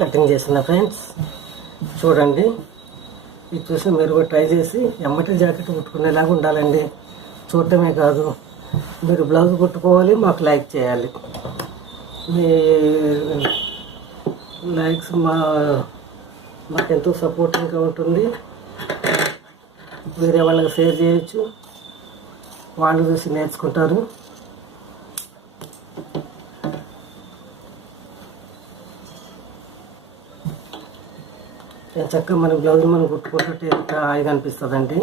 Cutting చేసిన friends. చూడండి, ఇది చూసి మీరు కూడా ట్రై చేసి ఎమ్మటి జాకెట్ కుట్టుకునేలాగా ఉండాలండి. చూడటమే కాదు, మీరు బ్లౌజ్ కుట్టుకోవాలి, మాకు లైక్ చేయాలి. మీ లైక్స్ మాకెంతో సపోర్టింగ్గా ఉంటుంది. వేరే వాళ్ళకి షేర్ చేయొచ్చు, వాళ్ళు చూసి నేర్చుకుంటారు. చక్కగా మన బ్లౌజ్ మనం కుట్టుకుంటుంటే ఎంత హాయిగా అనిపిస్తుందండి.